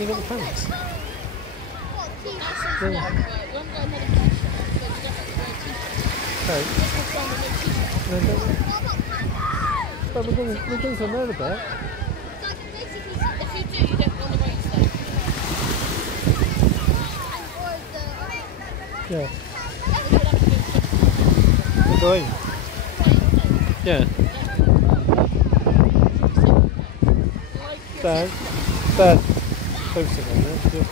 You got the pants. No, but we're going to another bit. If you do, you don't want to race them. Yeah. Going. Yeah. Dad. Dad. Close to them,